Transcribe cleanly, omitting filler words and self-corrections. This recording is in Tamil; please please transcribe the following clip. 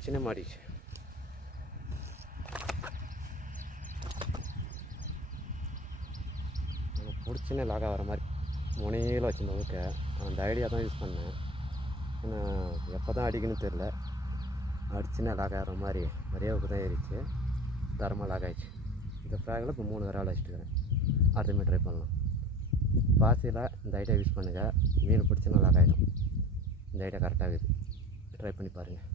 பிடிச்சினே மாறிடுச்சு. பிடிச்சினே லாக் ஆகிற மாதிரி முனையில் வச்சுருந்த ஊக்க அந்த ஐடியா தான் யூஸ் பண்ணேன். ஆனால் எப்போ தான் அடிக்கணும்னு தெரில, அடிச்சுன்னா லாக் ஆகிற மாதிரி ஒரே ஊக்கு தான் ஏறிச்சு, தரமாக லாக் ஆகிடுச்சு. இந்த ஃப்ராகில் இப்போ 3 விரால் வச்சுட்டுக்கிறேன். அடுத்த ட்ரை பண்ணலாம். பாசியில் இந்த ஐடியா யூஸ் பண்ணுங்கள், மீன் பிடிச்சினா லாக் ஆகிடும். இந்த ஐடியா கரெக்டாக இருக்குது, ட்ரை பண்ணி பாருங்கள்.